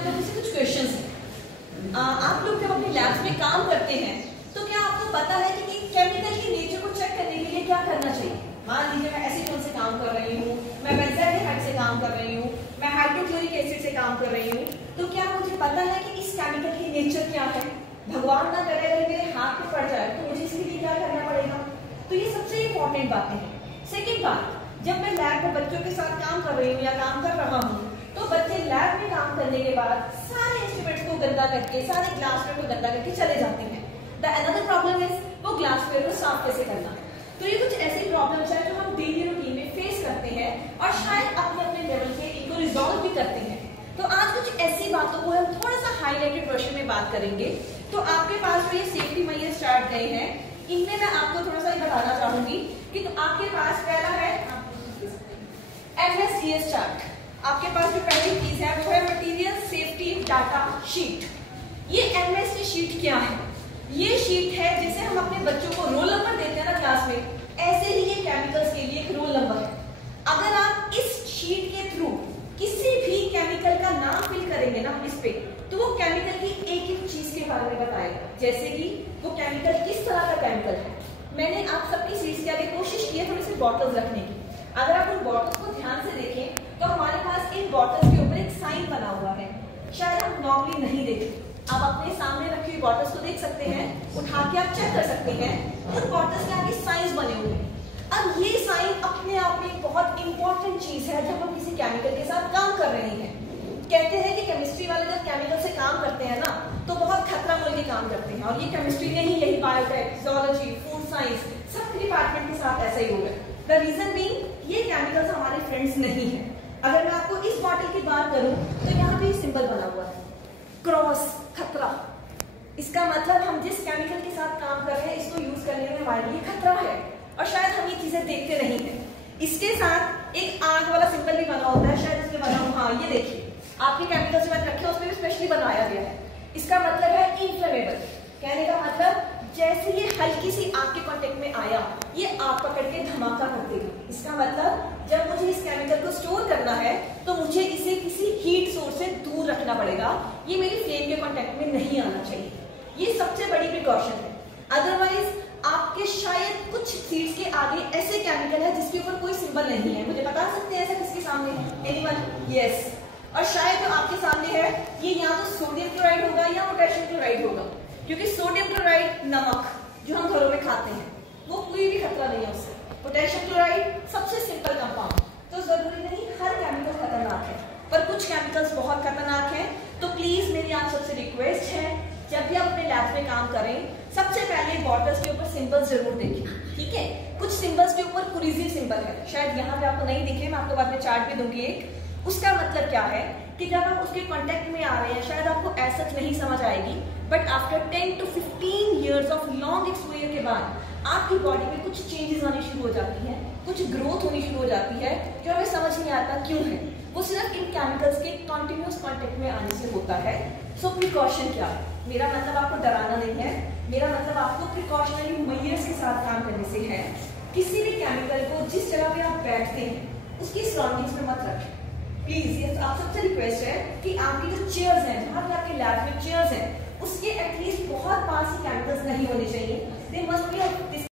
आप लोगों से कुछ क्वेश्चंस हैं। आप लोग जब अपने लैब्स में काम करते हैं तो क्या आपको पता है कि केमिकल के नेचर को चेक करने के लिए क्या करना चाहिए? मान लीजिए मैं एसीटोन से काम कर रही हूँ, मैं बेंजाइड से काम कर रही हूँ, मैं हाइड्रोक्लोरिक एसिड से काम कर रही हूँ, तो क्या मुझे पता है कि इस केमिकल की नेचर क्या है? भगवान ना करे अगर मेरे हाथ पे पड़ जाए तो मुझे इसके लिए क्या करना पड़ेगा? तो ये सबसे इंपॉर्टेंट बातें हैं। सेकेंड बात, जब मैं लैब में बच्चों के साथ काम कर रही हूँ या काम कर रहा हूँ तो बच्चे लैब में काम करने के बाद सारे इंस्ट्रूमेंट्स को गंदा करके, सारे ग्लासवेयर को गंदा करके चले जाते हैं। द अनदर प्रॉब्लम इज वो ग्लासवेयर को साफ कैसे करना है। तो ये कुछ ऐसी प्रॉब्लम्स हैं जो हम डेली रूटीन में फेस करते हैं और शायद अपने अपने लेवल पे इनको रिजॉल्व भी करते हैं। तो आज कुछ ऐसी बातों को हम थोड़ा सा हाईलाइटेड वर्जन में बात करेंगे। तो आपके पास जो ये सेफ्टी मेजर्स चार्ट गए हैं, इनमें मैं आपको थोड़ा सा बताना चाहूंगी कि तो आपके पास पहला है MSDS चार्ट। आपके पास जो पहली चीज है वो है मटेरियल सेफ्टी डाटा शीट। ये MSD शीट क्या है? ये शीट है जिसे हम अपने बच्चों को रोल नंबर देते हैं ना क्लास में, ऐसे ही ये केमिकल्स के लिए एक रोल नंबर है। अगर आप इस शीट के थ्रू किसी भी केमिकल का नाम फिल करेंगे ना इस पे, तो वो केमिकल की एक एक चीज के बारे में बताएगा, जैसे कि वो केमिकल किस तरह का केमिकल है। मैंने आप सबकी सीट्स के आगे कोशिश की है थोड़ी सी बॉटल्स रखने की। अगर आप उन बॉटल्स को ध्यान से देखें तो हमारे पास इन बॉटल्स के ऊपर एक साइन बना हुआ है, शायद हम नॉर्मली नहीं देखते। आप अपने सामने रखी हुई बॉटल्स को देख सकते हैं, उठा के आप चेक कर सकते हैं, उन बॉटल्स के आगे साइंस बने हुए हैं। अब ये साइन अपने आप में बहुत इंपॉर्टेंट चीज है जब हम किसी केमिकल के साथ काम कर रहे हैं। कहते हैं कि केमिस्ट्री वाले जब केमिकल से काम करते हैं ना तो बहुत खतरा मोल के काम करते हैं, और ये केमिस्ट्री नहीं, यही बायोटेक, फिजियोलॉजी, फूड साइंस, सब डिपार्टमेंट के साथ ऐसा ही होगा। द रीजन बीइंग ये केमिकल्स हमारे फ्रेंड्स नहीं है। अगर मैं आपको इस बॉटल की बात करूं तो यहाँ पे सिंबल बना हुआ है क्रॉस, खतरा। इसका मतलब हम जिस केमिकल के साथ काम कर रहे हैं इसको यूज करने में हमारे लिए खतरा है, और शायद हम ये चीजें देखते नहीं हैं। इसके साथ एक आग वाला सिंबल भी बना होता है, शायद इसमें बना हो, हाँ ये देखिए आपके केमिकल से रखे उसमें भी स्पेशली बनाया गया है। इसका मतलब है इनफ्लेमेबल। कहने का मतलब जैसे ये हल्की सी आग के कांटेक्ट में आया, ये आग पकड़ के धमाका कर देगा। इसका मतलब जब मुझे इस केमिकल को स्टोर करना है तो मुझे इसे किसी हीट सोर्स से दूर रखना पड़ेगा, ये मेरी फ्लेम के कांटेक्ट में नहीं आना चाहिए। ये सबसे बड़ी प्रिकॉशन है। अदरवाइज आपके शायद कुछ सीड्स के आगे ऐसे केमिकल है जिसके ऊपर कोई सिंबल नहीं है। मुझे बता सकते हैं ऐसा किसके सामने? एनीवन? यस। और शायद जो आपके सामने है ये या तो सोडियम क्लोराइड होगा या पोटेशियम क्लोराइड होगा, क्योंकि सोडियम क्लोराइड नमक जो हम घरों में खाते हैं वो कोई भी खतरा नहीं है उससे। पोटेशियम क्लोराइड सबसे सिंपल कंपाउंड, तो जरूरी नहीं हर केमिकल खतरनाक है, पर कुछ केमिकल्स बहुत खतरनाक हैं। तो प्लीज मेरी आप सबसे रिक्वेस्ट है, जब भी आप अपने लैब में काम करें सबसे पहले बॉटल्स के ऊपर सिंबल्स जरूर देखें, ठीक है? कुछ सिंबल्स के ऊपर कुरीजिव सिंबल है, शायद यहाँ पे आपको नहीं दिखे, मैं आपको बाद में चार्ट भी दूंगी एक। उसका मतलब क्या है कि जब आप उसके कांटेक्ट में आ रहे हैं शायद आपको ऐसा नहीं समझ आएगी, but after 10 to 15 years of long exposure के बाद आपकी बॉडी में कुछ चेंजेस आने शुरू हो जाती हैं, कुछ ग्रोथ होनी शुरू हो जाती है जो हमें समझ नहीं आता क्यों है। वो सिर्फ इन केमिकल्स के कंटिन्यूअस कांटेक्ट में आने से होता है। सो प्रिकॉशन क्या है? मेरा मतलब आपको डराना नहीं है, मेरा मतलब आपको प्रिकॉशनरी मेजर्स के साथ काम करने से है। किसी भी केमिकल को जिस जगह पे आप बैठते हैं उसकी सराउंडिंग्स में मत रखें प्लीज। ये आप सबसे रिक्वेस्ट है कि आपकी जो चेयर्स हैं, जहाँ पे आपके लैब में चेयर्स हैं, उसके एटलीस्ट बहुत पास ही केमिकल्स नहीं होने चाहिए। They must be